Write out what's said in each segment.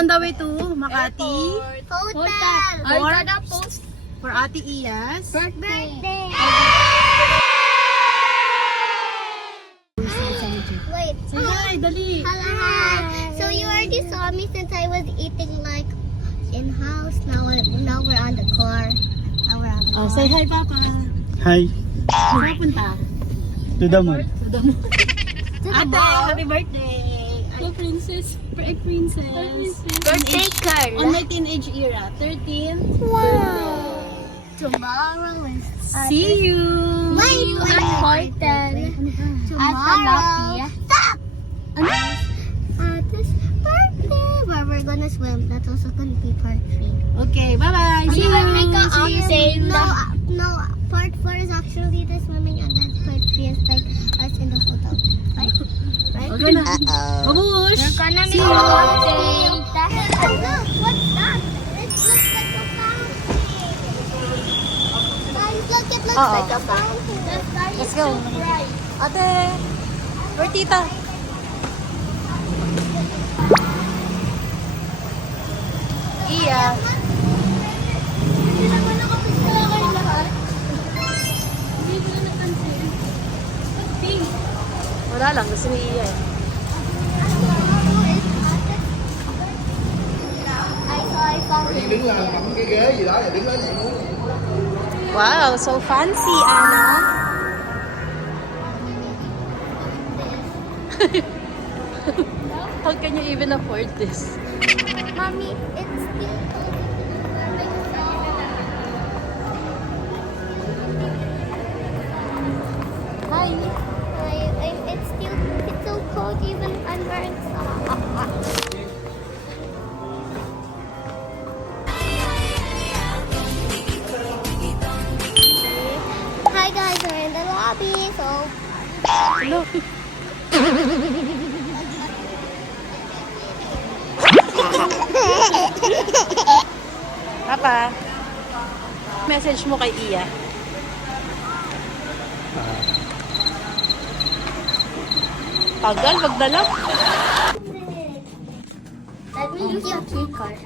on the way to Makati. Hotel. For Ate Iya's Birthday. Wait. Say hi, dali. Hello. So you already saw me since I was eating like in house. Now we're on the car. Now we're on the car. Oh, say hi, Papa. Hi, Saan punta? to the mall. Ate, happy birthday! The princess. Princess. Birthday card. On my teenage era, 13. Wow. Tomorrow is See you! Wait, Important. Tomorrow. Stop! This birthday. Where we're gonna swim. That's also gonna be part 3. Okay, bye-bye! See you! No, part 4 is actually the swimming and then part 3 is like us in the hotel. Right? Right? Okay na. Babush! Gonna See make you! a birthday. Oh, look, what's that? It looks like a fountain. Guys, look, it looks like a fountain. Let's go! Ate! Where tita? Iya! Hindi naman nakapagkala kayo lahat. Hindi ko na napansin. Pink. Wala lang, gusto ni Iya eh. I saw it. Đứng lên cầm cái ghế gì đó rồi đứng lên vậy luôn. Wow, so fancy, Anna! How can you even afford this? Mommy, it's still Hi! it's so cold even I'm wearing socks. Hi guys, we're in the lobby, so Hello! Papa, message mo kay Iya. Tagal, pagdala. let me use the key card.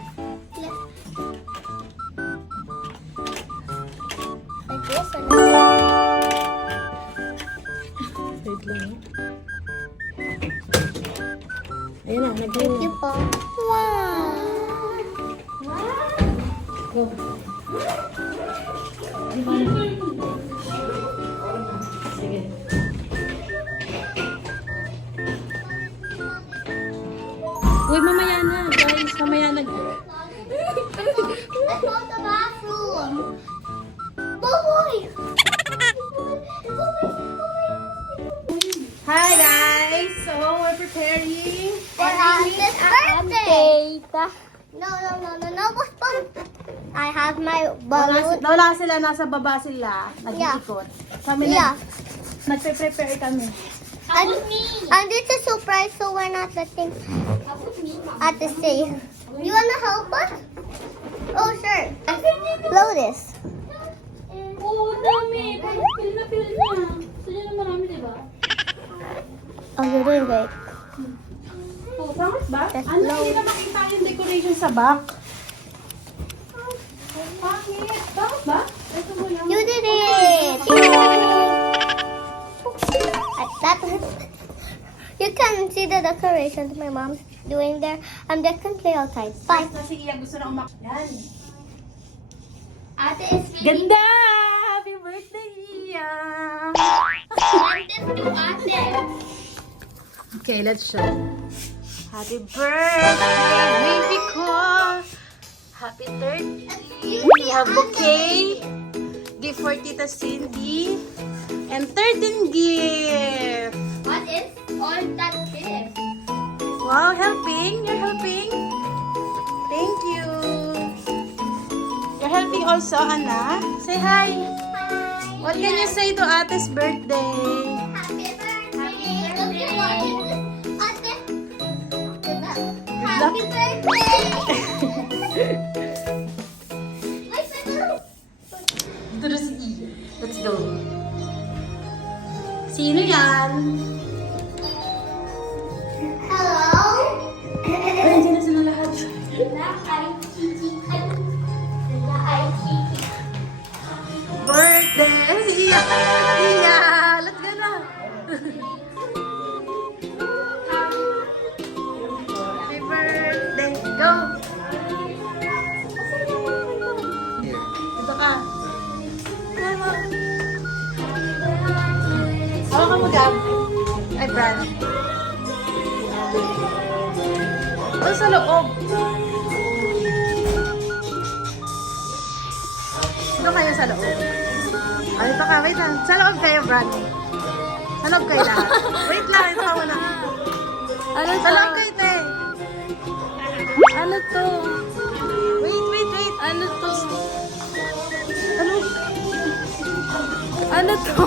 Like this or not? Wait lang. Ayun na, Thank nag-go. you po. Wow! Go. Sige. Uy, mamaya na. Guys, mamaya na. Let's go to the bathroom. Boy! Hi guys! So, we're preparing For this birthday. No. I have my balloon. Wala sila, nasa baba sila. Nag-iikot. Kami Yeah. nagpe-prepare kami. And it's a surprise, so we're not letting at the say. You wanna help us? Oh, sure. Blow this. Oo, dami. Pil na pil na. Sa'yo na marami, diba? Oh, you're doing great. Oh, pangit ba? Just Ano, blow. hindi na makita yung decoration sa back. Pangit. Bakit ba? Ito mo lang. You did it! You can see the decorations my mom's doing there. I'm definitely outside. Bye. Kasi Iya gusto na umak. Yan. Ate is Ganda! Happy birthday, Iya! Okay, let's show. Happy birthday, baby ko! Happy 30! We have bouquet, gift for Tita Cindy, and 13 gift! What is all that gift? Wow, helping! You're helping! Thank you! You're helping also, Anna. Say hi! Hi. What can you say to Ate's birthday? Happy birthday. Look at what it is. Ate. Happy birthday. Wait, Ito na si Iya. Let's go. Sino yan? hello. Ay, nandiyan na sila lahat. Doon sa loob. Doon kayo sa loob. Ano pa ka? Wait lang. Sa loob kayo, Brad. Sa loob kayo lahat. Wait lang. Ito ka muna. Ano sa loob kayo, te? Ano to? Wait. Ano to? Ano to?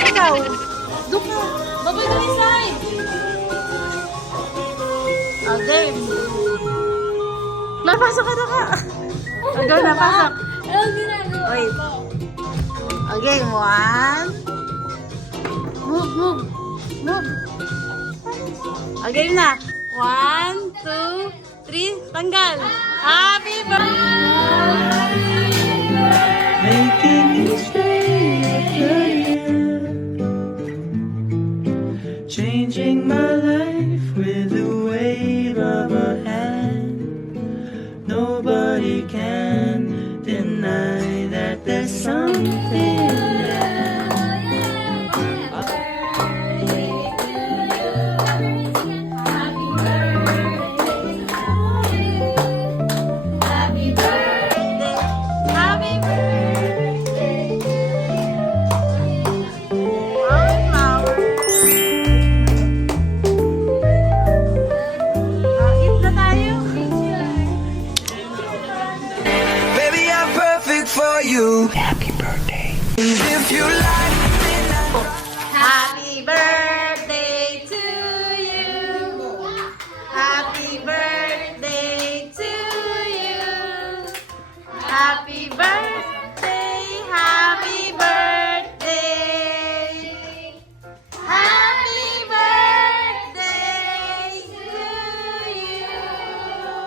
Ikaw. Doon ka. Baboy ka inside. Oh, game. Napasok ka na ka. Ikaw napasok. Ano ginagawa? Wait. Okay, 1. Move. Okay na. 1, 2, 3. Tanggal. Happy birthday! Making each day a career, changing my life with the wave of a hand. Nobody can deny that there's something there. Happy birthday! Flower. Eat na tayo. Baby, I'm perfect for you. Happy birthday. If you like me now. Happy birthday to you. Happy birthday to you. Happy birthday, happy birthday. Happy birthday to you.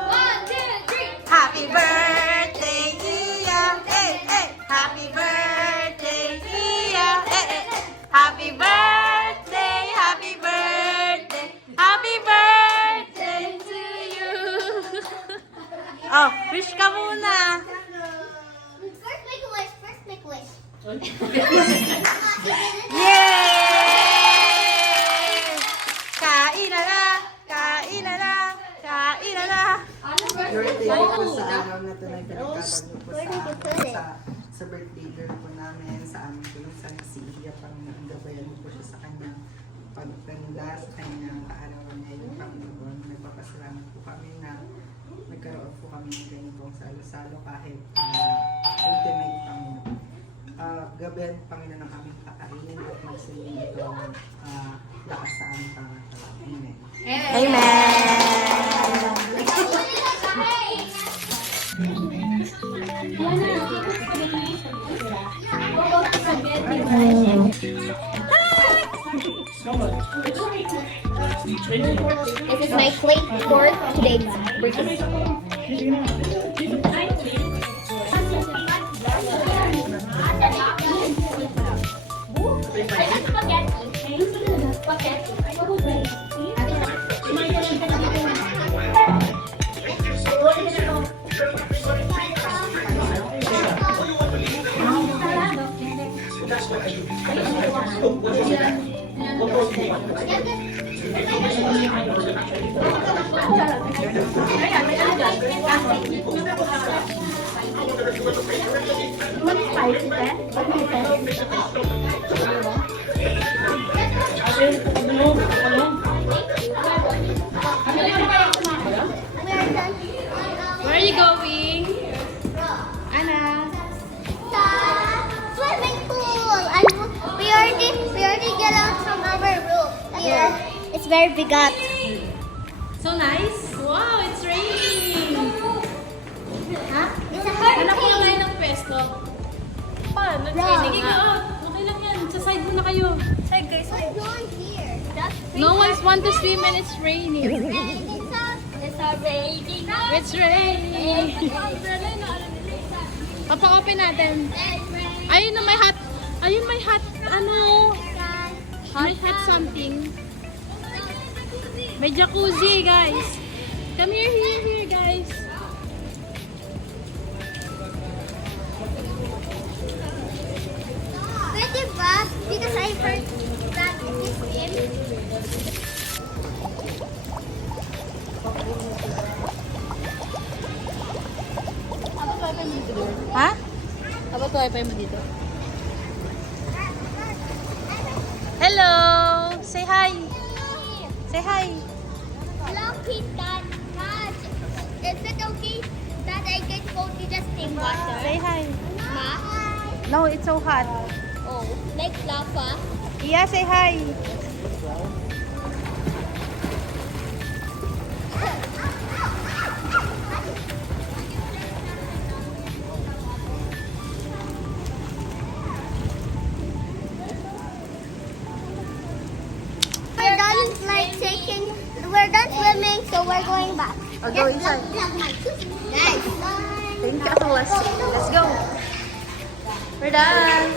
1, 2, 3. Happy birthday, Iya. Hey, hey. Happy birthday, Iya. Hey, hey. Happy birthday, happy birthday, happy birthday to you. Oh, wish ka muna. First make a wish. Yay! Kain na na, kain na na, kain na na. Birthday po sa araw na ito na pinagkakaroon po sa birthday girl po namin, sa aming pinusan si Iya Panginoon. Gabayan po siya sa kanyang pagtanda, sa kanyang kaarawan niya yung Panginoon. Nagpapasalamat po kami na nagkaroon po kami ng ganitong salo-salo kahit ultimate Panginoon. Gabayan Panginoon ang aming kakainin at magsilbing ito lakas sa aming pangatao. Amen. This is my plate for today's birthday. Where are you going? Anna? Swimming pool. And we already get out from our room. Here, it's very big up. So nice? Wow, it's raining! Huh? It's a Hanap ko hurricane. kayo ng pwesto. Paano? Yeah. Sige nga. Okay lang yan. Sa side muna kayo. Side guys, What's going here? No one's want to swim and it's raining. It's a raining. It's raining. Papa-open natin. Ayun na may hot. Ayun may hot. Ano? May hot something. May jacuzzi, guys. Come here, guys. Pwede ba? Because I heard that it is in. wifi mo dito. Hello! Say hi! Say hi! Lucky that much. Is it okay that I can go to the steam water? Say hi! Ma? No, it's so hot. Oh, like lava? Yeah, say hi! We're done we're done swimming, so we're going back. I'll go inside. Guys. Thank you, Atuas. Let's go! We're done!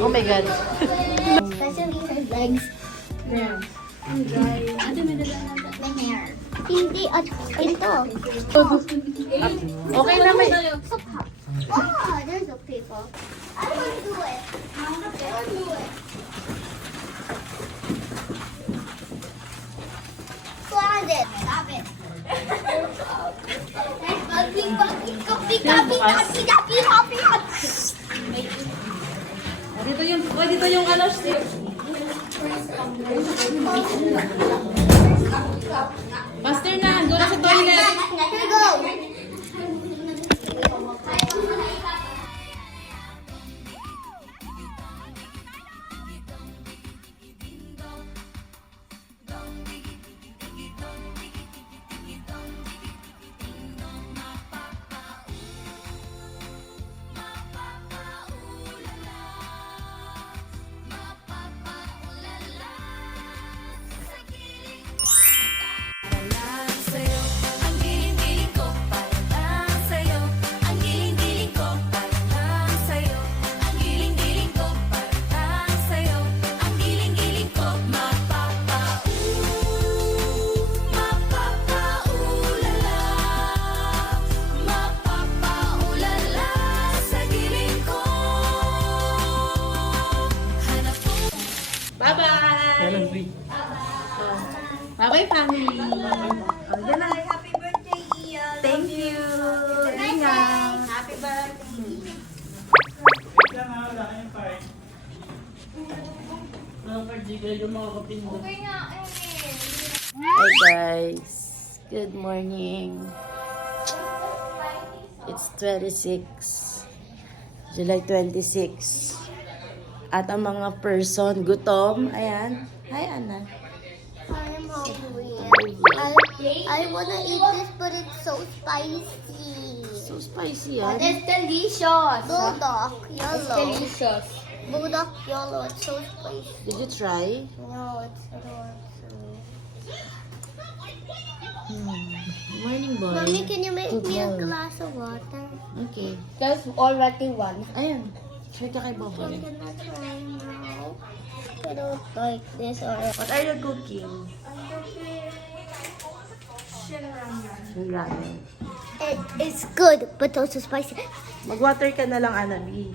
Oh my God. Especially her legs. Yeah. My hair. Hindi at ito. Okay na may... Oh, there's a people. I want to do it. I want to do it. Stop it. Stop it. Dito yung ano, Master na, doon na sa toilet. Here you go. Bye-bye! Bye-bye, family! Good night. Happy birthday, Ian. Thank you. Ingat. Happy birthday. Hi guys, good morning. It's 26, July 26. At ang mga person gutom, ayan. Hi Anna. I'm hungry. I wanna eat this, but it's so spicy. So spicy yan. It's delicious. Bulldog yellow. It's delicious. Bulldog yellow. It's so spicy. Did you try? No, it's not. Morning boy. Mommy, can you make me a Good morning. glass of water? Okay. There's already one. Ayun. Try ka kay I Boboy. cannot try now. I don't like this or. What are you cooking? Yung ramen. It's good, but also spicy. Mag-water ka na lang, Anabi.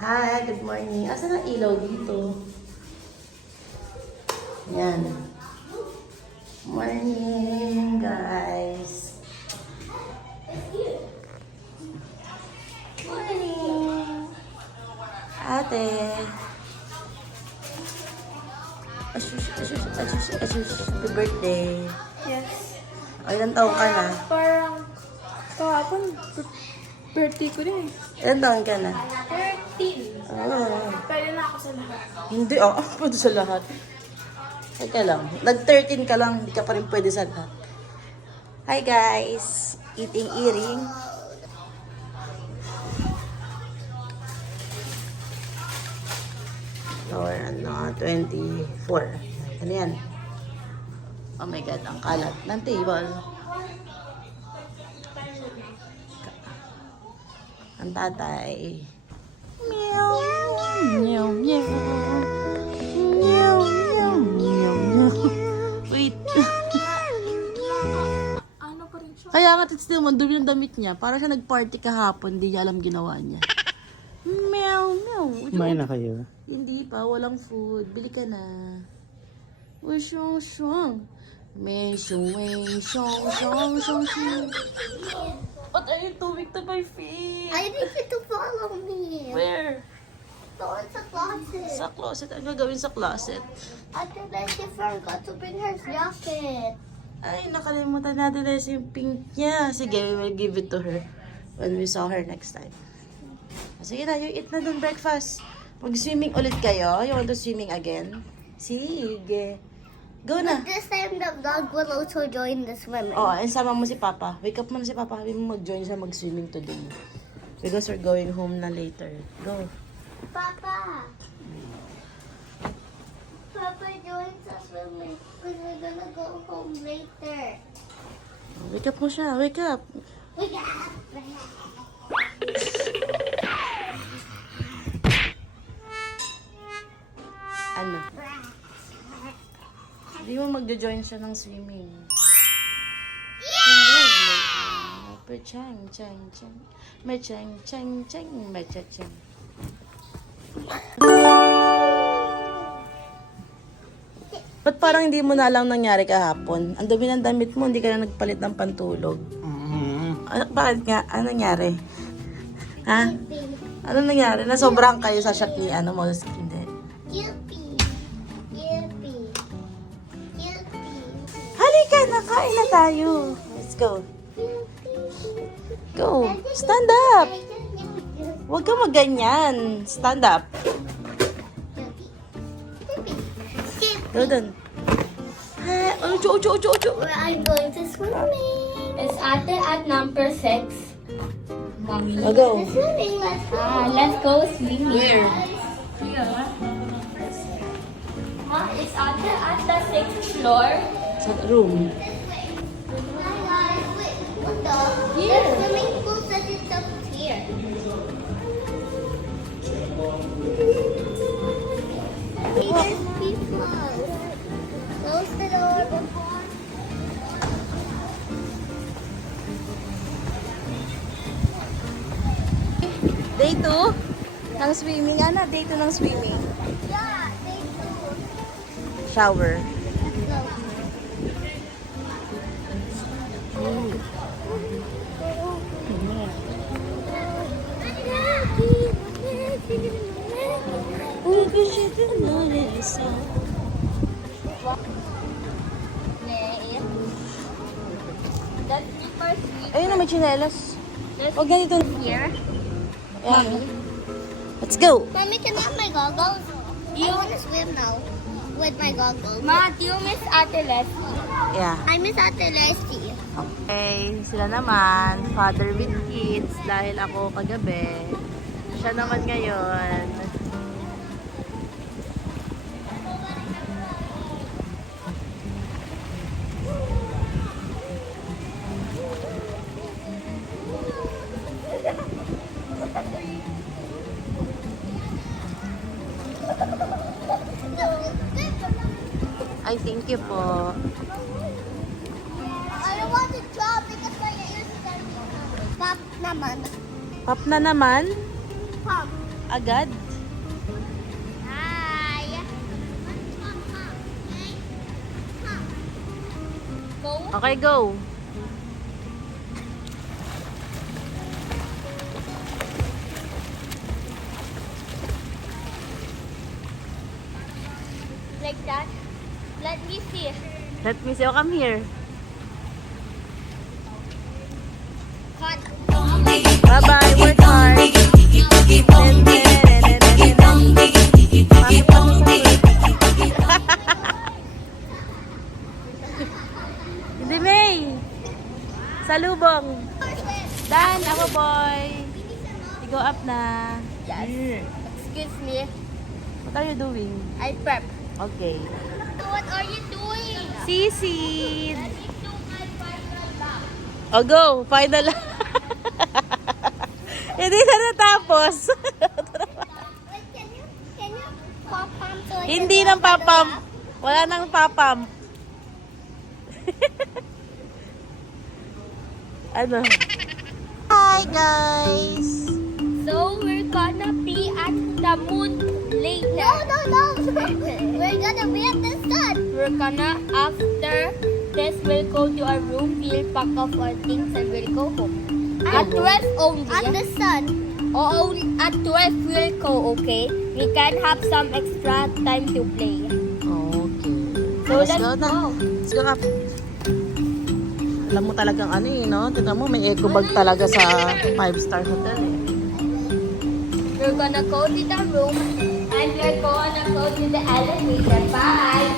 Hi, good morning. Asan ang ilaw dito? Yan. Morning, guys. Morning. Ate. Asus. Happy birthday. Yes. O, ilang taong ka na? Parang kahapon, birthday ko rin eh. Ilang taon ka na? 13. Oh. Pwede na ako sa lahat. Hindi, pwede sa lahat. Teka lang. Nag-13 ka lang, hindi ka pa rin pwede sa lahat. Hi guys! Eating earring. Or 24. Ano yan? Oh my God, ang kalat ng table. Ang tatay. Meow, meow, meow. Meow, meow, meow, meow. Wait. Ano pa rin siya? Kaya nga Bakit still mo, dumi ng damit niya. Para siya nag-party kahapon, di niya alam ginawa niya. Meow, meow. Kumain na kayo. Hindi pa, walang food. Bili ka na. Uy, shong, shong. May shong, shong, shong, shong, shong. What are you doing to my feet? I need you to follow me. Where? Go in the closet. Sa closet. Ano gagawin sa closet? Ate Leslie forgot to bring her jacket. Ay, nakalimutan natin na yung pink niya. Sige, we will give it to her when we saw her next time. Sige na, you eat na dun breakfast. Mag-swimming ulit kayo? You want to swimming again? Sige. Go na. But this time the dog will also join the swimming. Oh, and sama mo si Papa. Wake up mo na si Papa. Sabi mo mag-join siya mag-swimming today. Because we're going home na later. Go. Papa. Papa joins us swimming because we're gonna go home later. Wake up mo siya. Wake up. We got Ano? Hindi mo mag-join siya ng swimming. Chang, chang, chang. May chang, chang, chang. May chang. Ba't parang hindi mo na lang nangyari kahapon? Ang dumi ng damit mo, hindi ka na nagpalit ng pantulog. Ano, bakit nga? Ano nangyari? Ha? Ano nangyari? Nasobrang kayo sa shot ni ano mo? Hindi. Yippee. Yippee. Yippee. Halika, nakain na tayo. Let's go. Go. Stand up. Huwag ka maganyan. Stand up. Go dun. Ojo, ojo, ojo, ojo. Where I'm going to swimming. It's at number 6. Mommy. Oh, go. Swimming, let's go. Let's go swimming. Where? It's at the 6th floor. Sa room. Hi guys, wait, what the? Here. The swimming pool says it's up here. Hey, there's people. Close the door before. Day 2 ng swimming. Ana, day 2 ng swimming. Yeah, they do. Shower. Let's go. That's the first week Ayun na, may chinelas. Huwag ganito. here. Yeah. Let's go. Mommy, can I have my goggles? I want to swim now with my goggles. Ma, do you miss Ate Leslie? Yeah. I miss Ate Leslie. Okay, sila naman, father with kids, dahil ako kagabi. Siya naman ngayon. Ay, thank you po. I don't want to drop because my ears are Pop naman. Pop na naman? Pop. Agad? Hi. Go. Okay, go. Like that. Let me see. Let me see. Oh, come here. Cut. Bye-bye. Work hard. Hindi, May. Salubong. Dan, ako boy. You go up na. Yes. Excuse me. What are you doing? I prep. Okay. What are you doing? Sisid. Let me do my final lap. O go, final. Hindi na natapos. Wait, can you pop pump so I can Hindi do nang a final papam. lap? Wala nang papam. Ano? Hi, guys! So we're gonna be at the moon later. No. We're gonna be at the sun. We're gonna, after this, we'll go to our room, we'll pack up our things and we'll go home. At 12 only. At the sun. Oh, at 12 we'll go, okay? We can have some extra time to play. Okay. So Let's let's go na. go. Let's go up. Alam mo talagang ano eh, no? Tignan mo, may eco bag talaga sa 5-star hotel eh. We're gonna go to the room and we're gonna go to the elevator. Bye.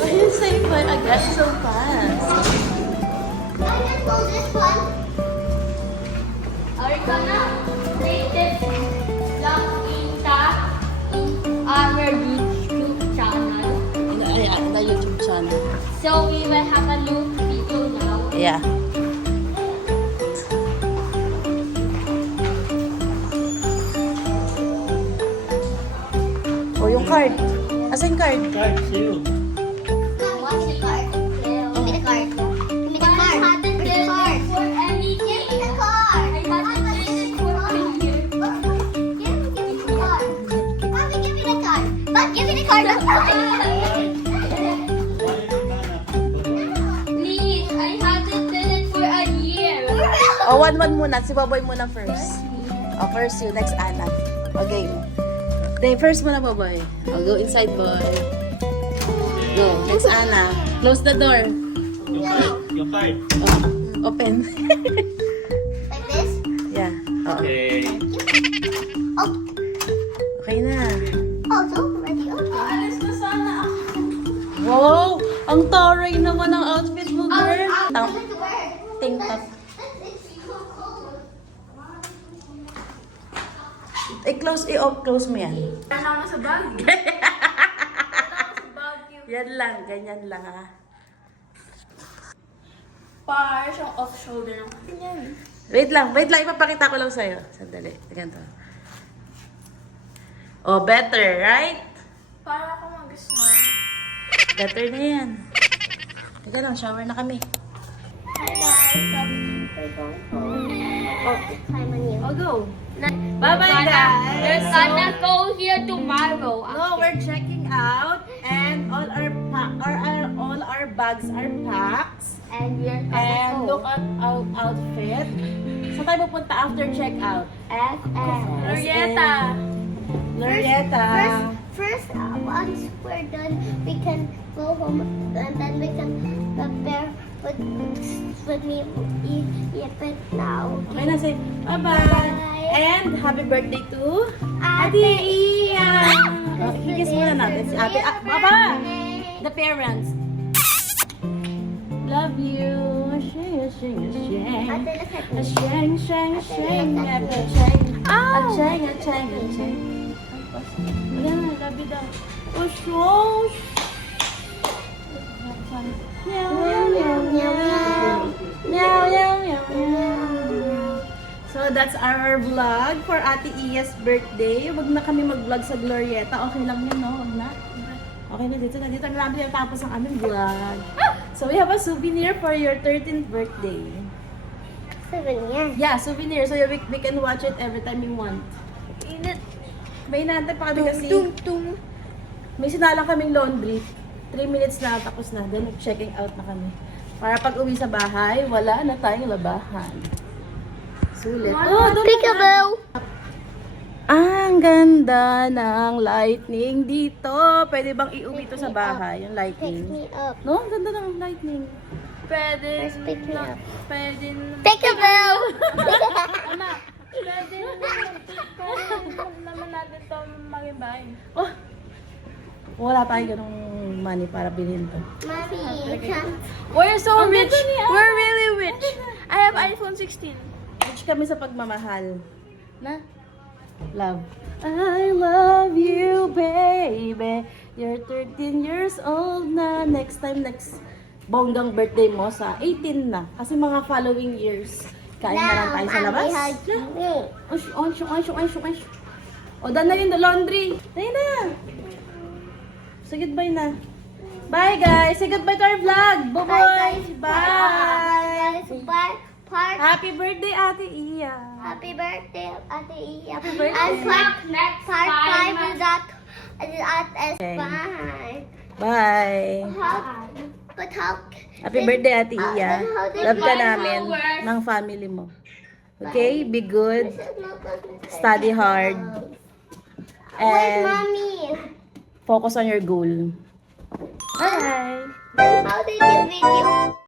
Why you say bye again so fast? Let's go this one. Are we gonna take this vlog in our YouTube channel? In the YouTube channel. So we will have a look video now. Yeah. Oh, yung card. Asa yung card? Card, sa'yo. What's the card? Give me the card. Give me the card. I haven't done it for anything. Give me the card. I haven't done it for a year. Give me the card. Mommy, give me the card. But give me the card. Please, I haven't done it for a year. Oh, one muna. Si Baboy muna first. Oh, first you. Next, Anna. Okay. Then, first muna, Baboy. Oh, go inside, boy. Go. Next, Anna. Close the door. Your card. Oh, open. Like this? Yeah. Oh, Okay. Oh, okay na. oh, so ready. Okay. Wow! Ang taray naman ang outfit mo, girl. Tank top. I-close mo yan. Yan lang, ganyan lang ha. Par siyang off-shoulder ng Wait lang, ipapakita ko lang sa'yo. Sandali, ganito. Oh, better, right? Para ako mag-snow. Better na yan. Teka lang, shower na kami. Hi guys, so we're going home. Oh, time on you. Oh, go. Bye-bye, guys. We're gonna go here tomorrow. No, we're checking out and all our bags are packed. And we're gonna And go. look at our outfit. Saan tayo pupunta after checkout? Glorieta. Glorieta. First, once we're done, we can go home and then we can prepare with me eat it now. Okay na, say bye-bye. Bye. And happy birthday to Ate Ian. Okay, kiss muna natin si Ate. Baba! The parents. Love you. Shing, shing, shing. Ate, look at me. Shing, shing, shing. Shing. Shing, shing, shing. Wala na, love you daw. Oh, shush. Meow, meow, meow, meow. Meow, meow, meow, meow. So that's our vlog for Ate Iya's birthday. Wag na kami mag-vlog sa Glorieta. Okay lang yun, no? Wag na. Okay na, dito na namin tapos ang aming vlog. So we have a souvenir for your 13th birthday. Souvenir. Yeah, souvenir. So we can watch it every time you want. May inaantay pa kami kasi may sinalang kaming laundry. 3 minutes na, tapos na. Then checking out na kami. Para pag uwi sa bahay, wala na tayong labahan. Sulit. Oh, Peekaboo. ang ganda ng lightning dito. Pwede bang iuwi ito sa bahay, yung Pick lightning? me up. No, ang ganda ng lightning. Pwede First, pick me up. Pwede Peekaboo. naman natin ito maging bahay. Oh, wala tayong ganong money para bilhin to. Mommy, come. We're so Ang rich. ganda niya. We're really rich. I have iPhone 16. Rich kami sa pagmamahal. Na? Love. I love you, baby. You're 13 years old na. Next bonggang birthday mo sa 18 na. Kasi mga following years, kain na lang tayo sa labas. O, done na yung laundry. Dahil na. Say goodbye na. Bye, guys. Say goodbye to our vlog. Bye-bye. Bye, guys. Bye. guys. Part Happy birthday, Ate Iya. Happy birthday, Ate Iya. Happy birthday. And part 5 is at S5. Bye. But how? Happy birthday, Ate Iya. How did Love ka my namin flowers? ng family mo. Okay? Be good. Study hard. Where's And mommy? focus on your goal. Bye. How did you video?